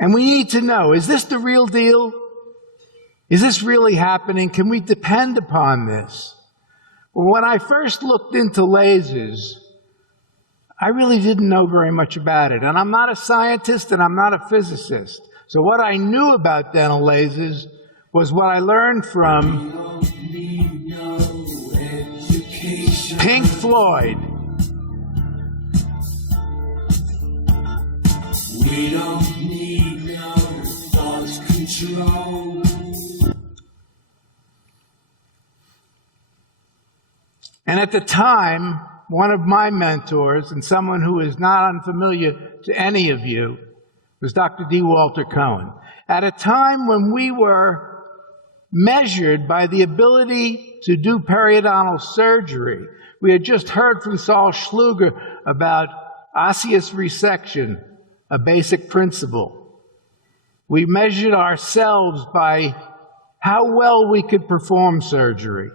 And we need to know, is this the real deal? Is this really happening? Can we depend upon this? Well, when I first looked into lasers, I really didn't know very much about it. And I'm not a scientist and I'm not a physicist. So what I knew about dental lasers was what I learned from Pink Floyd. We don't need no thought control. And at the time, one of my mentors, and someone who is not unfamiliar to any of you, was Dr. D. Walter Cohen. At a time when we were measured by the ability to do periodontal surgery, we had just heard from Saul Schluger about osseous resection, a basic principle. We measured ourselves by how well we could perform surgery.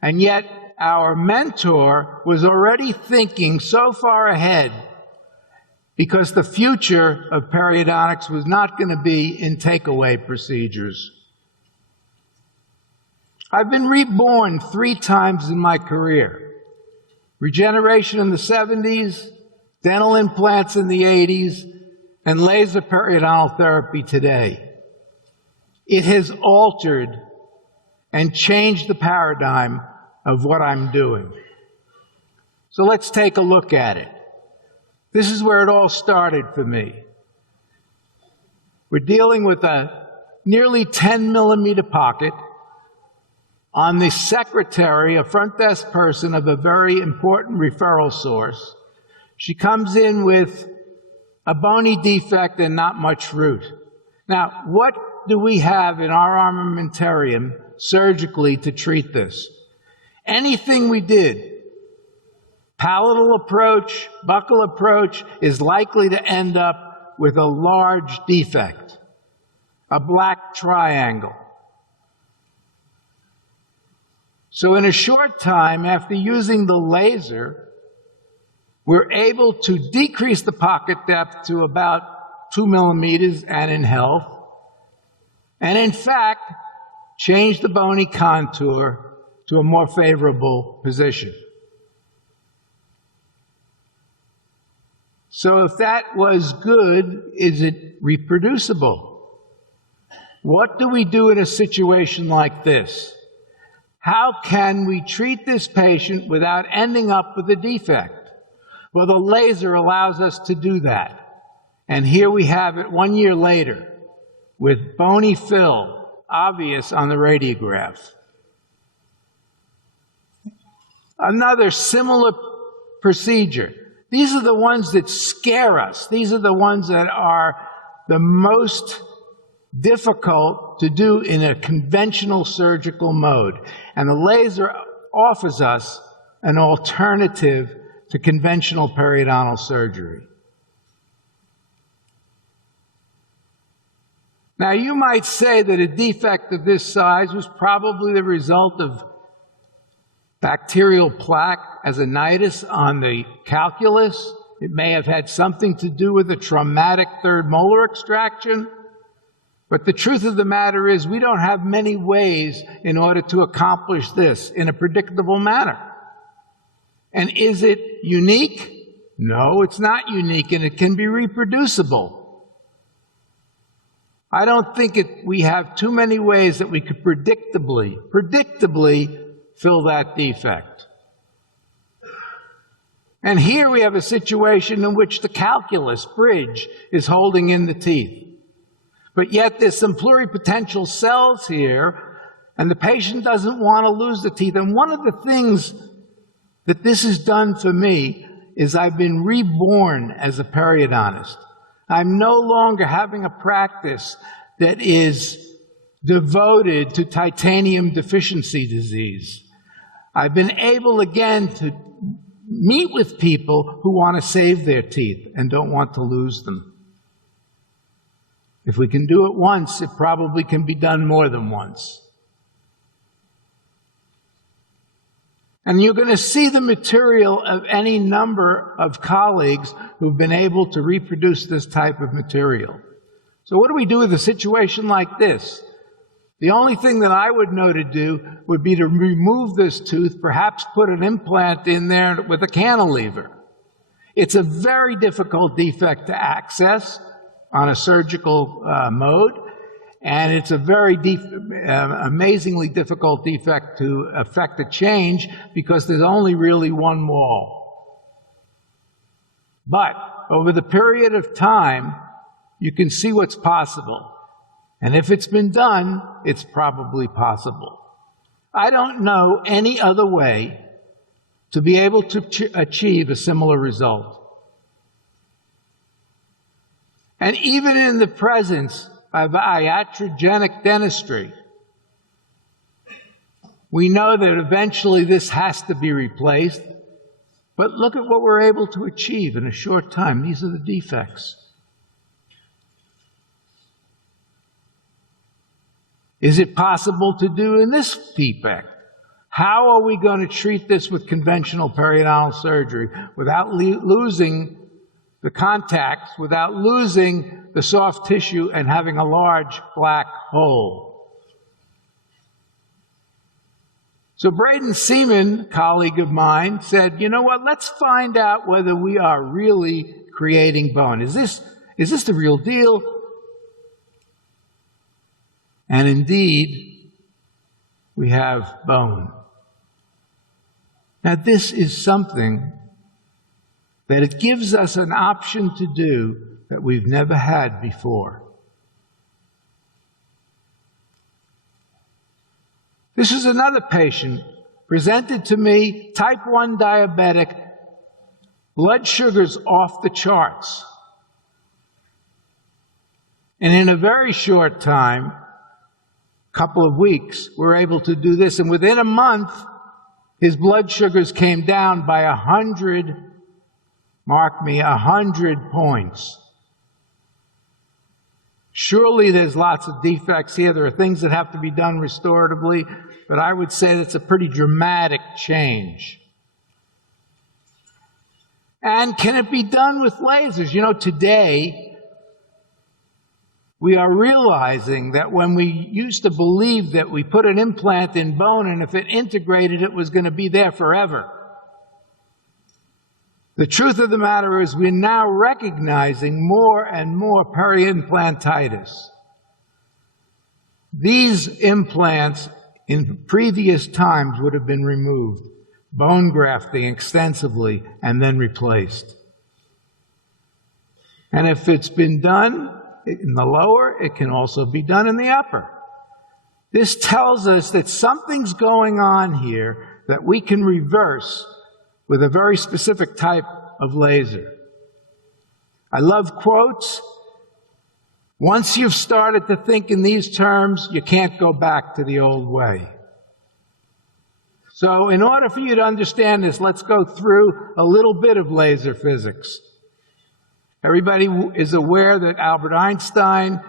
And yet, our mentor was already thinking so far ahead because the future of periodontics was not going to be in takeaway procedures. I've been reborn 3 times in my career. Regeneration in the 70s, dental implants in the 80s, and laser periodontal therapy today. It has altered and changed the paradigm of what I'm doing. So let's take a look at it. This is where it all started for me. We're dealing with a nearly 10-millimeter pocket on the secretary, a front desk person of a very important referral source. She comes in with a bony defect and not much root. Now, what do we have in our armamentarium surgically to treat this? Anything we did, palatal approach, buccal approach, is likely to end up with a large defect, a black triangle. So in a short time after using the laser, we're able to decrease the pocket depth to about 2 millimeters and in health, and in fact, change the bony contour to a more favorable position. So if that was good, is it reproducible? What do we do in a situation like this? How can we treat this patient without ending up with a defect? Well, the laser allows us to do that. And here we have it 1 year later with bony fill, obvious on the radiograph. Another similar procedure. These are the ones that scare us. These are the ones that are the most difficult to do in a conventional surgical mode. And the laser offers us an alternative to conventional periodontal surgery. Now, you might say that a defect of this size was probably the result of bacterial plaque as a nidus on the calculus. It may have had something to do with a traumatic third molar extraction. But the truth of the matter is we don't have many ways in order to accomplish this in a predictable manner. And is it unique? No, it's not unique, and it can be reproducible. I don't think we have too many ways that we could predictably fill that defect. And here we have a situation in which the calculus bridge is holding in the teeth. But yet there's some pluripotential cells here, and the patient doesn't want to lose the teeth. And one of the things that this has done for me is I've been reborn as a periodontist. I'm no longer having a practice that is devoted to titanium deficiency disease. I've been able again to meet with people who want to save their teeth and don't want to lose them. If we can do it once, it probably can be done more than once. And you're going to see the material of any number of colleagues who've been able to reproduce this type of material. So what do we do with a situation like this? The only thing that I would know to do would be to remove this tooth, perhaps put an implant in there with a cantilever. It's a very difficult defect to access on a surgical mode, and it's a very amazingly difficult defect to effect a change because there's only really one wall. But over the period of time, you can see what's possible. And if it's been done, it's probably possible. I don't know any other way to be able to achieve a similar result. And even in the presence of iatrogenic dentistry, we know that eventually this has to be replaced. But look at what we're able to achieve in a short time. These are the defects. Is it possible to do in this defect? How are we going to treat this with conventional periodontal surgery without losing the contacts, without losing the soft tissue and having a large black hole? So Braden Seaman, colleague of mine, said, you know what, let's find out whether we are really creating bone. Is this the real deal? And indeed, we have bone. Now, this is something that it gives us an option to do that we've never had before. This is another patient presented to me, type 1 diabetic, blood sugars off the charts. And in a very short time, couple of weeks, we're able to do this. And within a month, his blood sugars came down by 100, mark me, 100 points. Surely there's lots of defects here. There are things that have to be done restoratively, but I would say that's a pretty dramatic change. And can it be done with lasers? You know, today, we are realizing that when we used to believe that we put an implant in bone and if it integrated, it was going to be there forever. The truth of the matter is we're now recognizing more and more periimplantitis. These implants in previous times would have been removed, bone grafting extensively, and then replaced. And if it's been done in the lower, it can also be done in the upper. This tells us that something's going on here that we can reverse with a very specific type of laser. I love quotes. Once you've started to think in these terms, you can't go back to the old way. So in order for you to understand this, let's go through a little bit of laser physics. Everybody is aware that Albert Einstein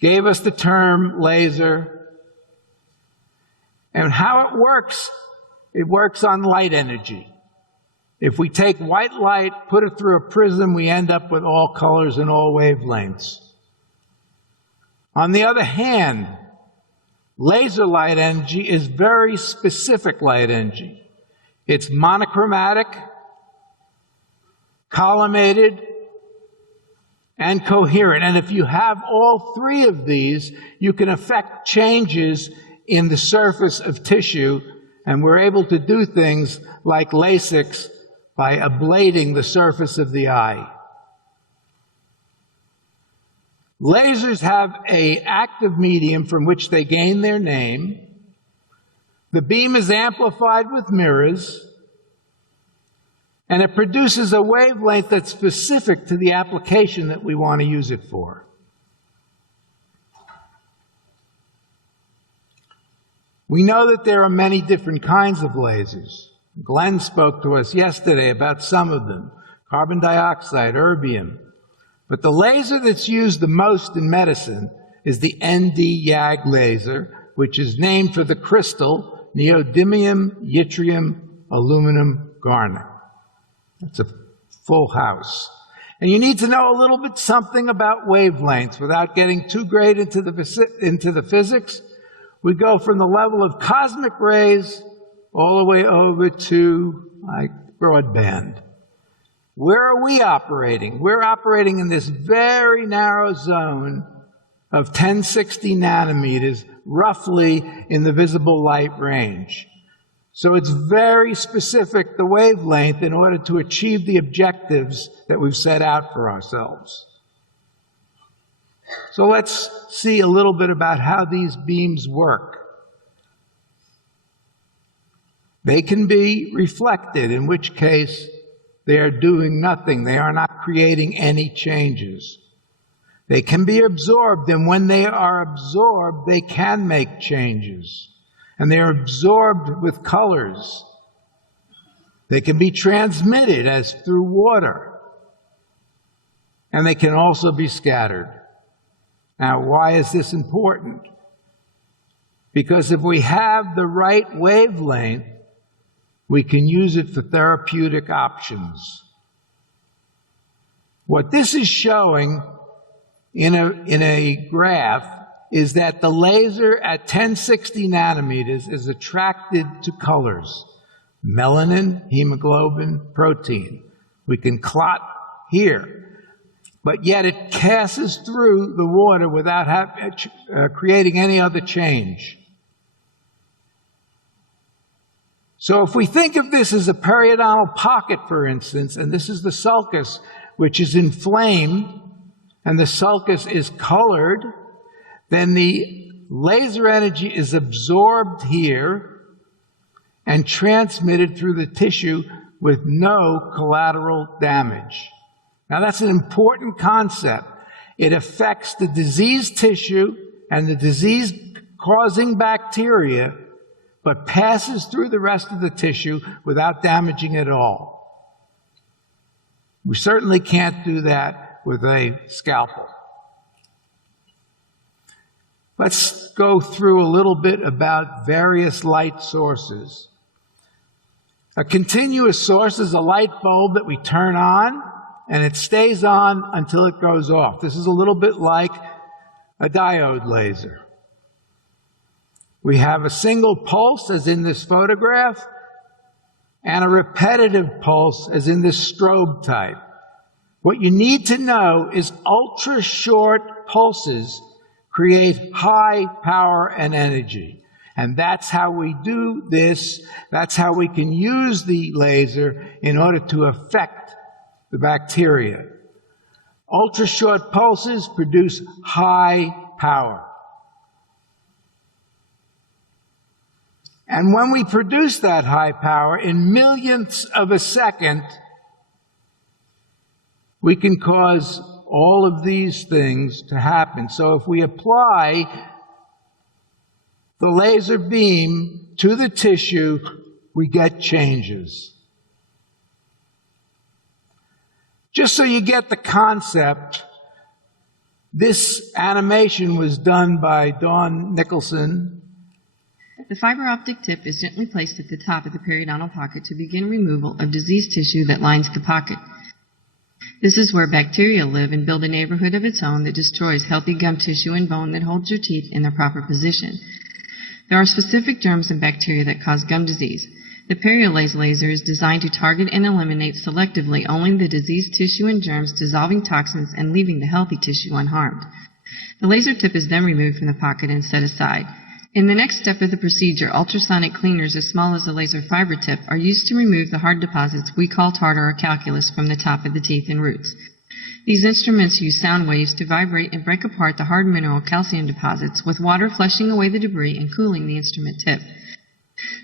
gave us the term laser. And how it works on light energy. If we take white light, put it through a prism, we end up with all colors and all wavelengths. On the other hand, laser light energy is very specific light energy. It's monochromatic, collimated, and coherent. And if you have all three of these, you can affect changes in the surface of tissue, and we're able to do things like LASIK by ablating the surface of the eye. Lasers have an active medium from which they gain their name. The beam is amplified with mirrors, and it produces a wavelength that's specific to the application that we want to use it for. We know that there are many different kinds of lasers. Glenn spoke to us yesterday about some of them, carbon dioxide, erbium. But the laser that's used the most in medicine is the ND-YAG laser, which is named for the crystal neodymium yttrium aluminum garnet. It's a full house. And you need to know a little bit something about wavelengths without getting too great into the physics. We go from the level of cosmic rays all the way over to like broadband. Where are we operating? We're operating in this very narrow zone of 1060 nanometers, roughly in the visible light range. So it's very specific, the wavelength, in order to achieve the objectives that we've set out for ourselves. So let's see a little bit about how these beams work. They can be reflected, in which case they are doing nothing. They are not creating any changes. They can be absorbed, and when they are absorbed, they can make changes. And they are absorbed with colors. They can be transmitted as through water. And they can also be scattered. Now, why is this important? Because if we have the right wavelength, we can use it for therapeutic options. What this is showing in a graph is that the laser at 1060 nanometers is attracted to colors: melanin, hemoglobin, protein. We can clot here, but yet it passes through the water without creating any other change. So if we think of this as a periodontal pocket, for instance, and this is the sulcus, which is inflamed, and the sulcus is colored, then the laser energy is absorbed here and transmitted through the tissue with no collateral damage. Now that's an important concept. It affects the diseased tissue and the disease-causing bacteria, but passes through the rest of the tissue without damaging it all. We certainly can't do that with a scalpel. Let's go through a little bit about various light sources. A continuous source is a light bulb that we turn on, and it stays on until it goes off. This is a little bit like a diode laser. We have a single pulse, as in this photograph, and a repetitive pulse, as in this strobe type. What you need to know is ultra-short pulses create high power and energy. And that's how we do this. That's how we can use the laser in order to affect the bacteria. Ultra-short pulses produce high power. And when we produce that high power in millionths of a second, we can cause all of these things to happen. So if we apply the laser beam to the tissue, we get changes. Just so you get the concept, this animation was done by Dawn Nicholson. The fiber optic tip is gently placed at the top of the periodontal pocket to begin removal of diseased tissue that lines the pocket. This is where bacteria live and build a neighborhood of its own that destroys healthy gum tissue and bone that holds your teeth in their proper position. There are specific germs and bacteria that cause gum disease. The Periolase laser is designed to target and eliminate selectively only the diseased tissue and germs, dissolving toxins and leaving the healthy tissue unharmed. The laser tip is then removed from the pocket and set aside. In the next step of the procedure, ultrasonic cleaners as small as the laser fiber tip are used to remove the hard deposits we call tartar or calculus from the top of the teeth and roots. These instruments use sound waves to vibrate and break apart the hard mineral calcium deposits, with water flushing away the debris and cooling the instrument tip.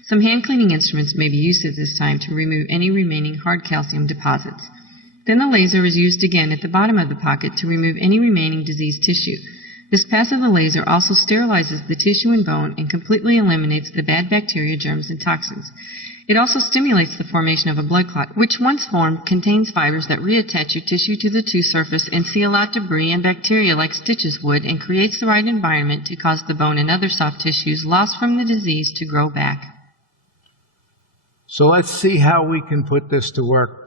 Some hand cleaning instruments may be used at this time to remove any remaining hard calcium deposits. Then the laser is used again at the bottom of the pocket to remove any remaining diseased tissue. This pass of the laser also sterilizes the tissue and bone and completely eliminates the bad bacteria, germs, and toxins. It also stimulates the formation of a blood clot, which once formed contains fibers that reattach your tissue to the tooth surface and seal out debris and bacteria like stitches would, and creates the right environment to cause the bone and other soft tissues lost from the disease to grow back. So let's see how we can put this to work.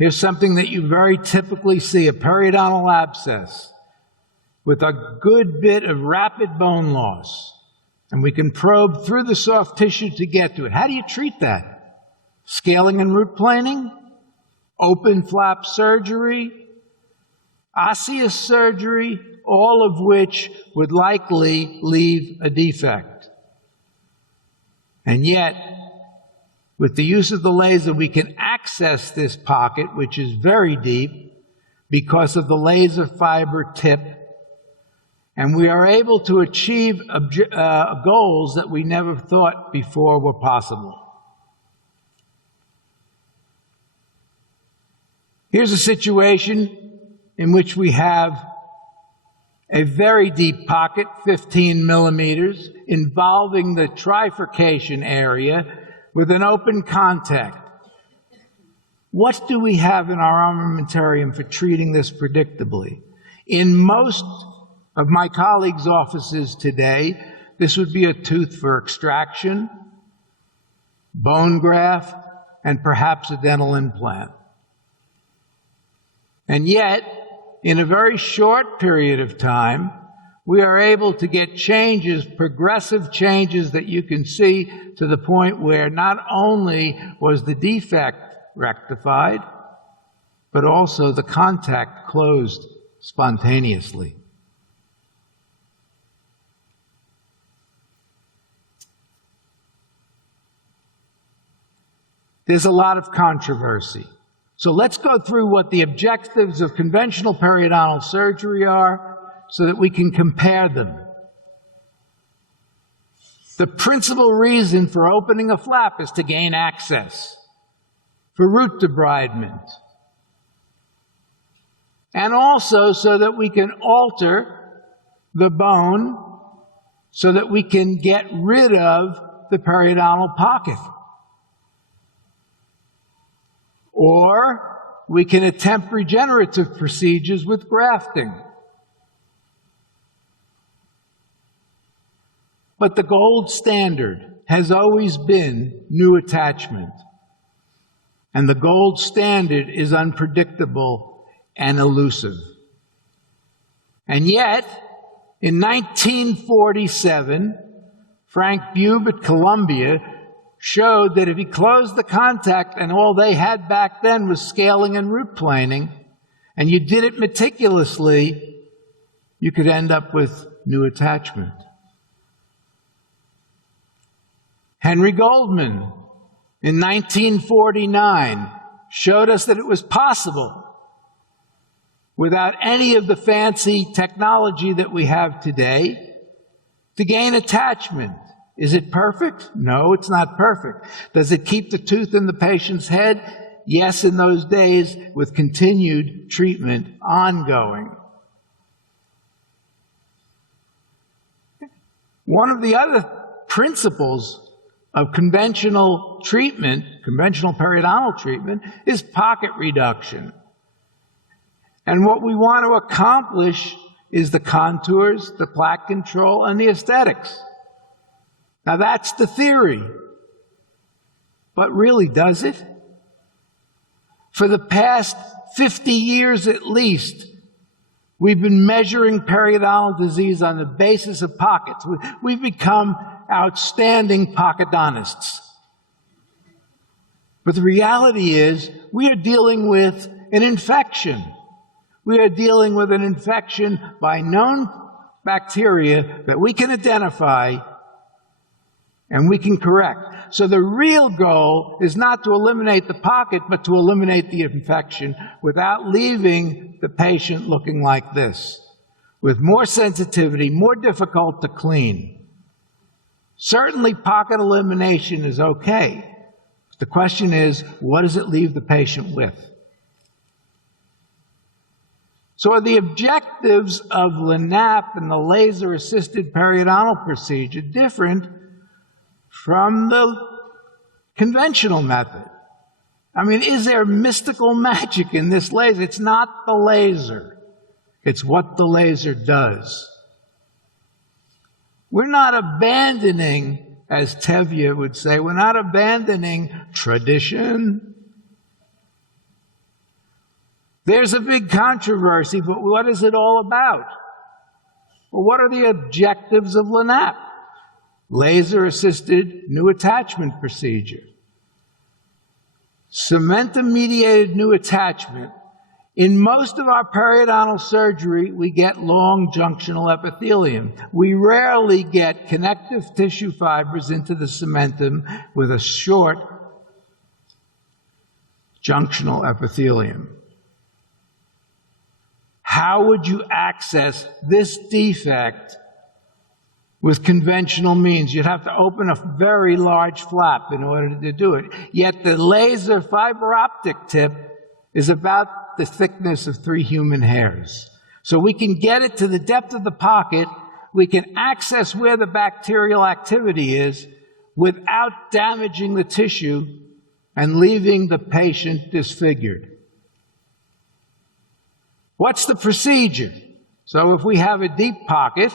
Here's something that you very typically see, a periodontal abscess with a good bit of rapid bone loss. And we can probe through the soft tissue to get to it. How do you treat that? Scaling and root planing? Open flap surgery? Osseous surgery? All of which would likely leave a defect. And yet, with the use of the laser, we can access this pocket, which is very deep, because of the laser fiber tip, and we are able to achieve goals that we never thought before were possible. Here's a situation in which we have a very deep pocket, 15 millimeters, involving the trifurcation area with an open contact. What do we have in our armamentarium for treating this predictably? In most of my colleagues' offices today, this would be a tooth for extraction, bone graft, and perhaps a dental implant. And yet, in a very short period of time, we are able to get changes, progressive changes that you can see to the point where not only was the defect rectified, but also the contact closed spontaneously. There's a lot of controversy. So let's go through what the objectives of conventional periodontal surgery are so that we can compare them. The principal reason for opening a flap is to gain access, for root debridement, and also so that we can alter the bone so that we can get rid of the periodontal pocket. Or we can attempt regenerative procedures with grafting. But the gold standard has always been new attachment. And the gold standard is unpredictable and elusive. And yet, in 1947, Frank Bube at Columbia showed that if he closed the contact and all they had back then was scaling and root planing, and you did it meticulously, you could end up with new attachment. Henry Goldman, in 1949, showed us that it was possible, without any of the fancy technology that we have today, to gain attachment. Is it perfect? No, it's not perfect. Does it keep the tooth in the patient's head? Yes, in those days, with continued treatment ongoing. One of the other principles of conventional treatment, conventional periodontal treatment, is pocket reduction. And what we want to accomplish is the contours, the plaque control, and the aesthetics. Now that's the theory. But really, does it? For the past 50 years at least, we've been measuring periodontal disease on the basis of pockets. We've become outstanding pocketdontists. But the reality is, we are dealing with an infection. We are dealing with an infection by known bacteria that we can identify and we can correct. So the real goal is not to eliminate the pocket, but to eliminate the infection without leaving the patient looking like this, with more sensitivity, more difficult to clean. Certainly pocket elimination is okay. The question is, what does it leave the patient with? So are the objectives of LANAP and the laser-assisted periodontal procedure different from the conventional method? I mean, is there mystical magic in this laser? It's not the laser. It's what the laser does. We're not abandoning, as Tevye would say, we're not abandoning tradition. There's a big controversy, but what is it all about? Well, what are the objectives of LANAP? Laser-assisted new attachment procedure. Cementum-mediated new attachment. In most of our periodontal surgery, we get long junctional epithelium. We rarely get connective tissue fibers into the cementum with a short junctional epithelium. How would you access this defect with conventional means? You'd have to open a very large flap in order to do it. Yet the laser fiber optic tip is about the thickness of 3 human hairs. So we can get it to the depth of the pocket, we can access where the bacterial activity is without damaging the tissue and leaving the patient disfigured. What's the procedure? So if we have a deep pocket,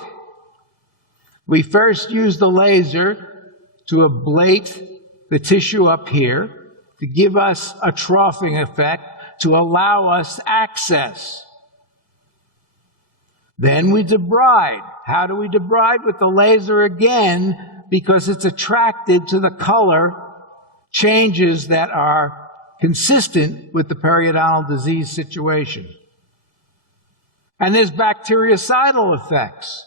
we first use the laser to ablate the tissue up here to give us a troughing effect to allow us access. Then we debride. How do we debride? With the laser again, because it's attracted to the color changes that are consistent with the periodontal disease situation. And there's bactericidal effects.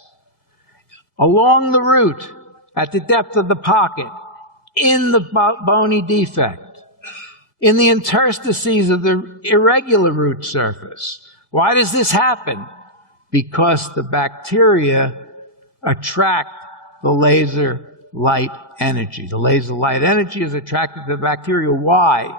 Along the root, at the depth of the pocket, in the bony defect, in the interstices of the irregular root surface. Why does this happen? Because the bacteria attract the laser light energy. The laser light energy is attracted to the bacteria. Why?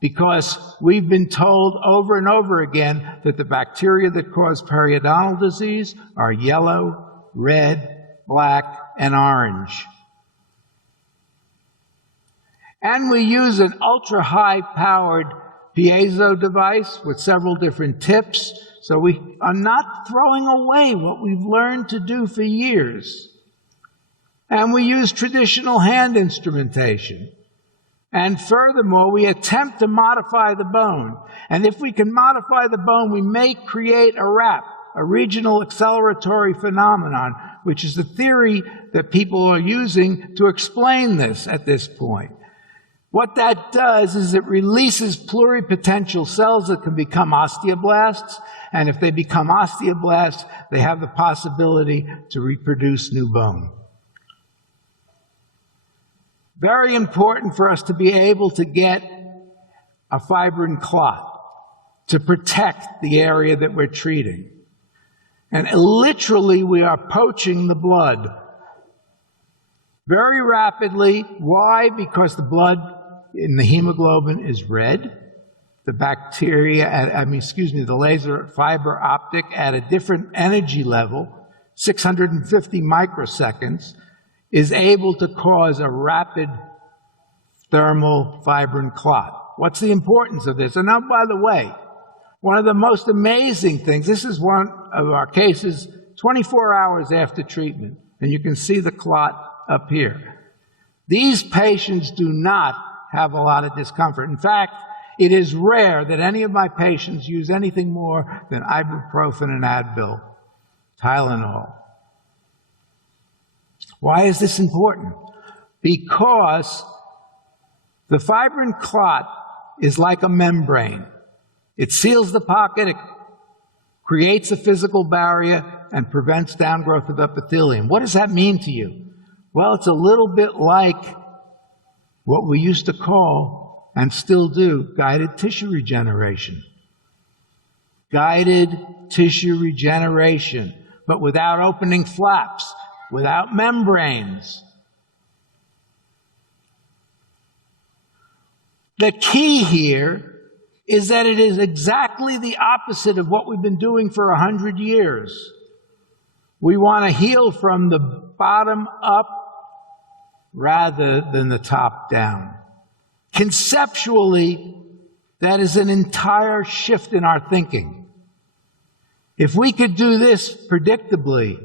Because we've been told over and over again that the bacteria that cause periodontal disease are yellow, red, black, and orange. And we use an ultra-high-powered piezo device with several different tips, so we are not throwing away what we've learned to do for years. And we use traditional hand instrumentation. And furthermore, we attempt to modify the bone. And if we can modify the bone, we may create a RAP, a regional acceleratory phenomenon, which is the theory that people are using to explain this at this point. What that does is it releases pluripotential cells that can become osteoblasts, and if they become osteoblasts, they have the possibility to reproduce new bone. Very important for us to be able to get a fibrin clot to protect the area that we're treating. And literally, we are poaching the blood very rapidly. Why? Because the blood in the hemoglobin is red. The the laser fiber optic at a different energy level, 650 microseconds, is able to cause a rapid thermal fibrin clot. What's the importance of this? And now, by the way, one of the most amazing things, this is one of our cases 24 hours after treatment, and you can see the clot up here. These patients do not have a lot of discomfort. In fact, it is rare that any of my patients use anything more than ibuprofen and Advil, Tylenol. Why is this important? Because the fibrin clot is like a membrane. It seals the pocket, it creates a physical barrier, and prevents downgrowth of epithelium. What does that mean to you? Well, it's a little bit like what we used to call, and still do, guided tissue regeneration. Guided tissue regeneration, but without opening flaps, without membranes. The key here is that it is exactly the opposite of what we've been doing for 100 years. We want to heal from the bottom up rather than the top down. Conceptually, that is an entire shift in our thinking. If we could do this predictably,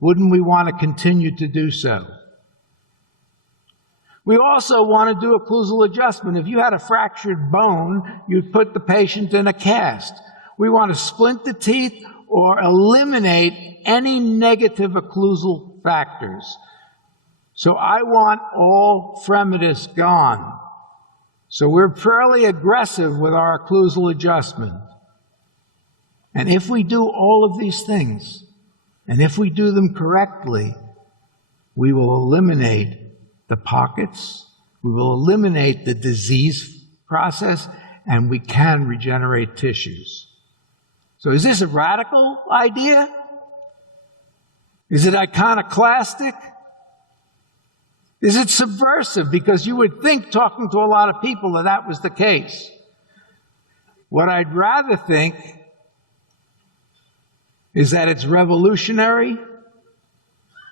wouldn't we want to continue to do so? We also want to do occlusal adjustment. If you had a fractured bone, you'd put the patient in a cast. We want to splint the teeth or eliminate any negative occlusal factors. So I want all fremitus gone. So we're fairly aggressive with our occlusal adjustment. And if we do all of these things, and if we do them correctly, we will eliminate the pockets, we will eliminate the disease process, and we can regenerate tissues. So is this a radical idea? Is it iconoclastic? Is it subversive? Because you would think, talking to a lot of people, that that was the case. What I'd rather think is that it's revolutionary,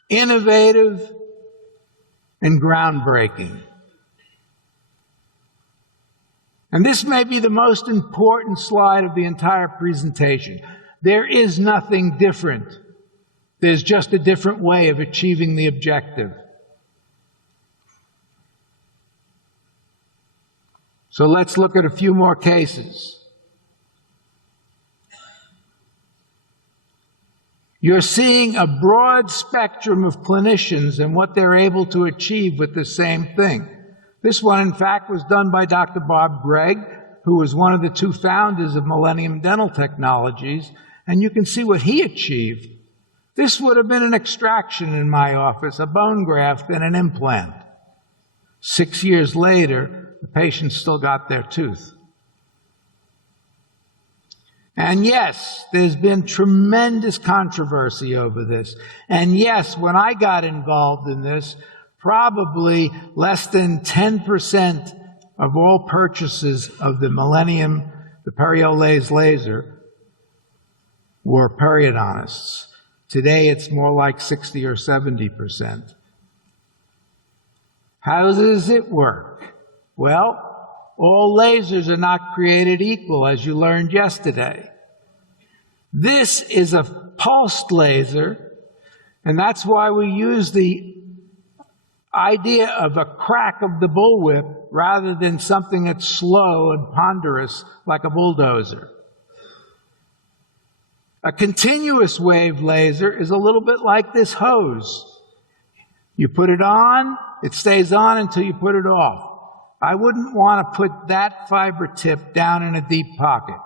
innovative, and groundbreaking. And this may be the most important slide of the entire presentation. There is nothing different. There's just a different way of achieving the objective. So let's look at a few more cases. You're seeing a broad spectrum of clinicians and what they're able to achieve with the same thing. This one, in fact, was done by Dr. Bob Gregg, who was one of the two founders of Millennium Dental Technologies, and you can see what he achieved. This would have been an extraction in my office, a bone graft and an implant. 6 years later, the patient still got their tooth. And yes, there's been tremendous controversy over this. And yes, when I got involved in this, probably less than 10% of all purchases of the Millennium, the Periolase laser, were periodontists. Today, it's more like 60 or 70%. How does it work? Well, all lasers are not created equal, as you learned yesterday. This is a pulsed laser, and that's why we use the idea of a crack of the bullwhip rather than something that's slow and ponderous like a bulldozer. A continuous wave laser is a little bit like this hose. You put it on, it stays on until you put it off. I wouldn't want to put that fiber tip down in a deep pocket.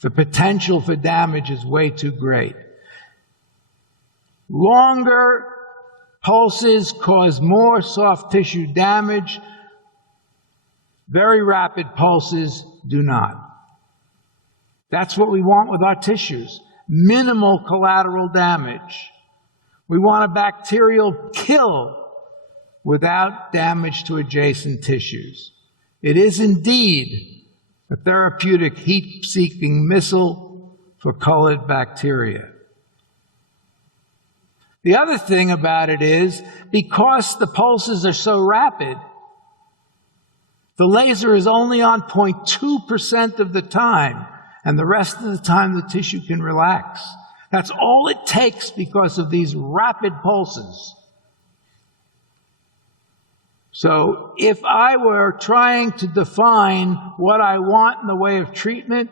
The potential for damage is way too great. Longer pulses cause more soft tissue damage. Very rapid pulses do not. That's what we want with our tissues. Minimal collateral damage. We want a bacterial kill without damage to adjacent tissues. It is indeed a therapeutic heat-seeking missile for colored bacteria. The other thing about it is, because the pulses are so rapid, the laser is only on 0.2% of the time, and the rest of the time the tissue can relax. That's all it takes because of these rapid pulses. So if I were trying to define what I want in the way of treatment,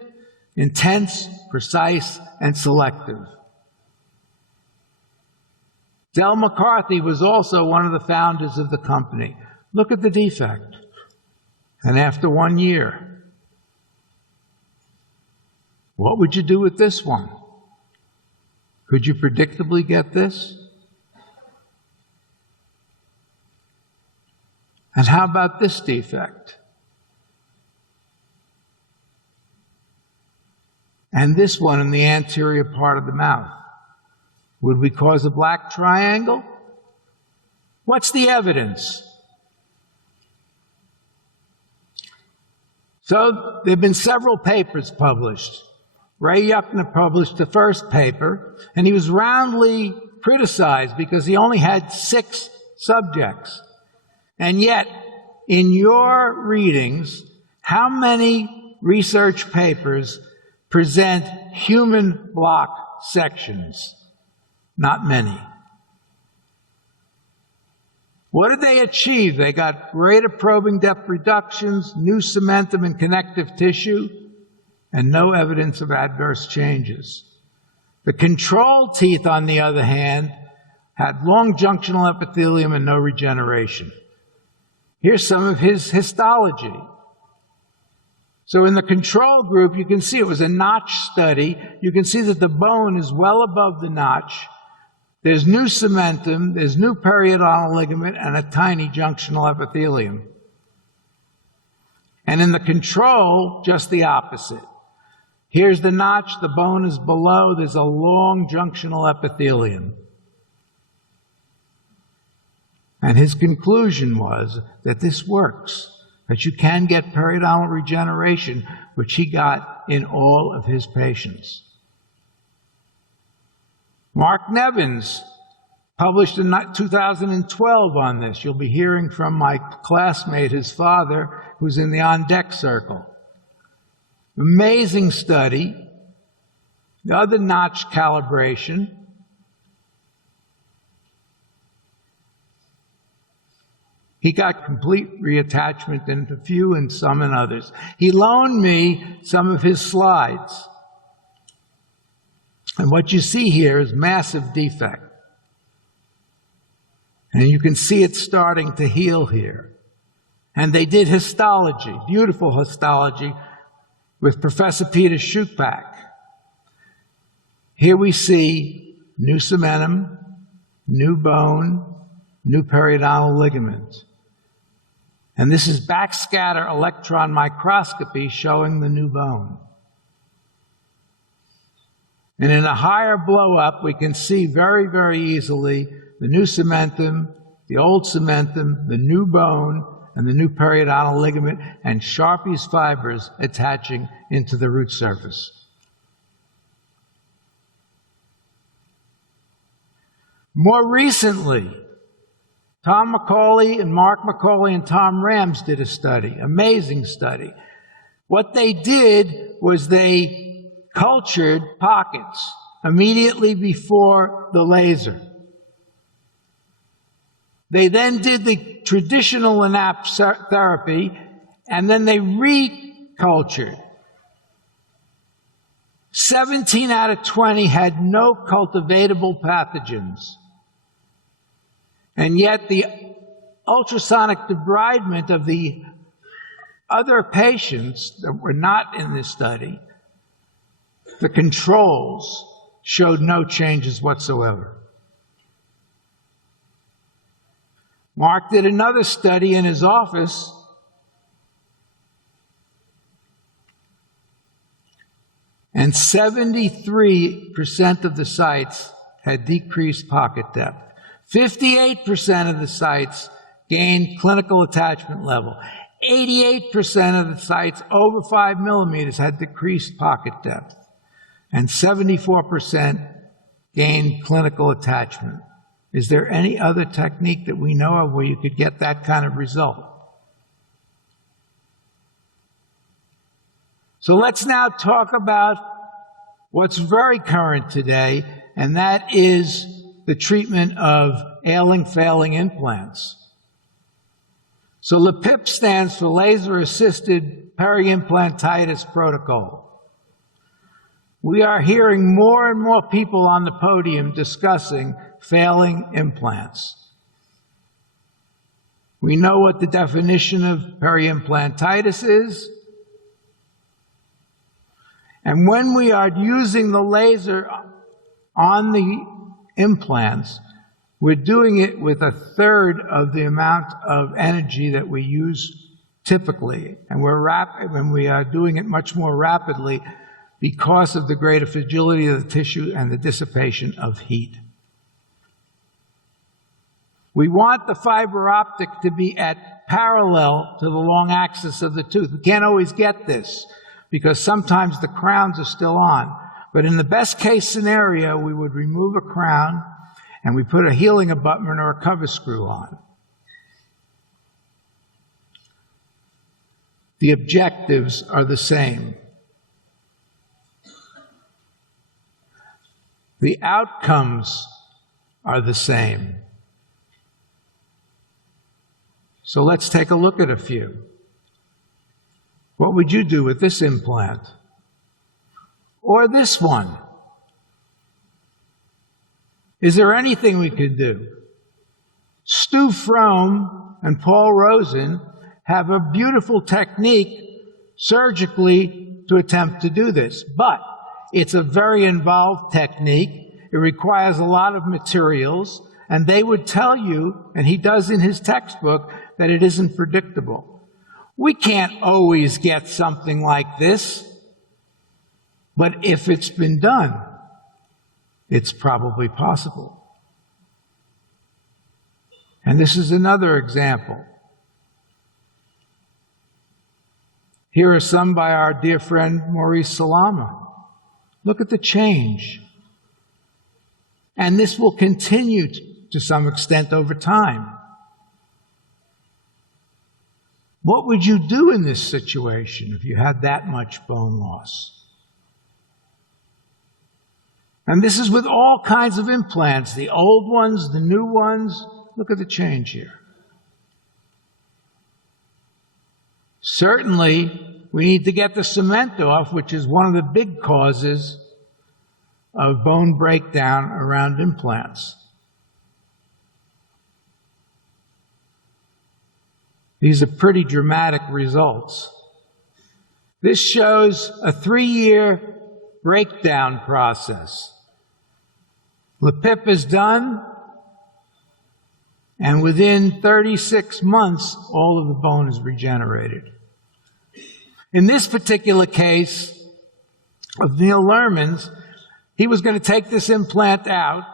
intense, precise, and selective. Del McCarthy was also one of the founders of the company. Look at the defect. And after 1 year, what would you do with this one? Could you predictably get this? And how about this defect? And this one in the anterior part of the mouth. Would we cause a black triangle? What's the evidence? So there have been several papers published. Ray Yuckner published the first paper, and he was roundly criticized because he only had 6 subjects. And yet, in your readings, how many research papers present human block sections? Not many. What did they achieve? They got greater probing depth reductions, new cementum and connective tissue, and no evidence of adverse changes. The control teeth, on the other hand, had long junctional epithelium and no regeneration. Here's some of his histology. So in the control group, you can see it was a notch study. You can see that the bone is well above the notch. There's new cementum, there's new periodontal ligament, and a tiny junctional epithelium. And in the control, just the opposite. Here's the notch, the bone is below, there's a long junctional epithelium. And his conclusion was that this works, that you can get periodontal regeneration, which he got in all of his patients. Mark Nevins published in 2012 on this. You'll be hearing from my classmate, his father, who's in the on-deck circle. Amazing study. The other notch calibration. He got complete reattachment in a few and some in others. He loaned me some of his slides. And what you see here is massive defect. And you can see it starting to heal here. And they did histology, beautiful histology, with Professor Peter Schupak. Here we see new cementum, new bone, new periodontal ligament. And this is backscatter electron microscopy showing the new bone. And in a higher blow-up, we can see very, very easily the new cementum, the old cementum, the new bone, and the new periodontal ligament, and Sharpie's fibers attaching into the root surface. More recently, Tom McCauley and Mark McCauley and Tom Rams did a study, amazing study. What they did was they cultured pockets immediately before the laser. They then did the traditional LANAP therapy, and then they recultured. 17 out of 20 had no cultivatable pathogens. And yet the ultrasonic debridement of the other patients that were not in this study, the controls, showed no changes whatsoever. Mark did another study in his office, and 73% of the sites had decreased pocket depth. 58% of the sites gained clinical attachment level. 88% of the sites over 5 millimeters had decreased pocket depth. And 74% gained clinical attachment. Is there any other technique that we know of where you could get that kind of result? So let's now talk about what's very current today, and that is the treatment of ailing, failing implants. So LAPIP stands for Laser-Assisted Periimplantitis Protocol. We are hearing more and more people on the podium discussing failing implants. We know what the definition of periimplantitis is. And when we are using the laser on the implants, we're doing it with a third of the amount of energy that we use typically. And we are doing it much more rapidly because of the greater fragility of the tissue and the dissipation of heat. We want the fiber optic to be at parallel to the long axis of the tooth. We can't always get this because sometimes the crowns are still on. But in the best case scenario, we would remove a crown and we put a healing abutment or a cover screw on. The objectives are the same. The outcomes are the same. So let's take a look at a few. What would you do with this implant? Or this one? Is there anything we could do? Stu Frome and Paul Rosen have a beautiful technique surgically to attempt to do this, but it's a very involved technique. It requires a lot of materials, and they would tell you, and he does in his textbook, that it isn't predictable. We can't always get something like this, but if it's been done, it's probably possible. And this is another example. Here are some by our dear friend Maurice Salama. Look at the change. And this will continue to some extent over time. What would you do in this situation if you had that much bone loss? And this is with all kinds of implants, the old ones, the new ones. Look at the change here. Certainly, we need to get the cement off, which is one of the big causes of bone breakdown around implants. These are pretty dramatic results. This shows a 3-year breakdown process. LePip is done, and within 36 months, all of the bone is regenerated. In this particular case of Neil Lerman's, he was going to take this implant out.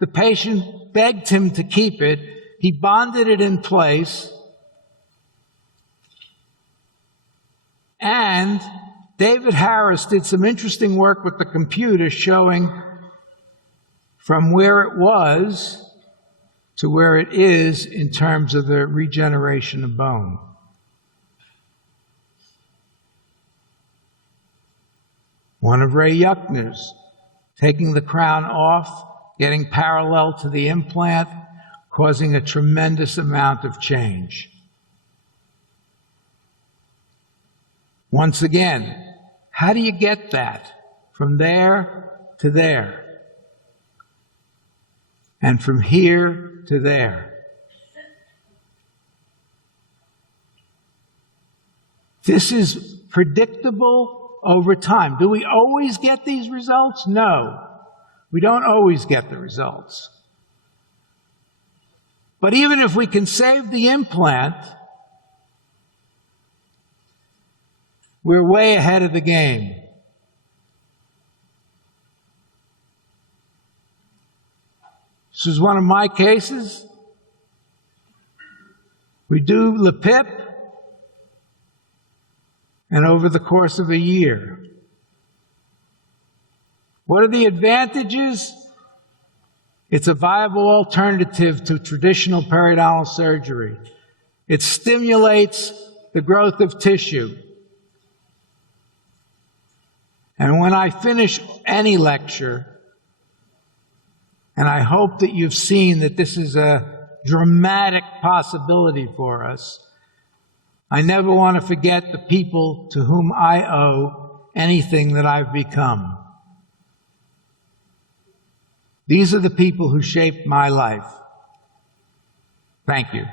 The patient begged him to keep it. He bonded it in place. And David Harris did some interesting work with the computer showing from where it was to where it is in terms of the regeneration of bone. One of Ray Yuckner's, taking the crown off, getting parallel to the implant, causing a tremendous amount of change. Once again, how do you get that from there to there? And from here to there? This is predictable over time. Do we always get these results? No. We don't always get the results. But even if we can save the implant, we're way ahead of the game. This is one of my cases. We do LePip, and over the course of a year. What are the advantages? It's a viable alternative to traditional periodontal surgery. It stimulates the growth of tissue. And when I finish any lecture, and I hope that you've seen that this is a dramatic possibility for us, I never want to forget the people to whom I owe anything that I've become. These are the people who shaped my life. Thank you.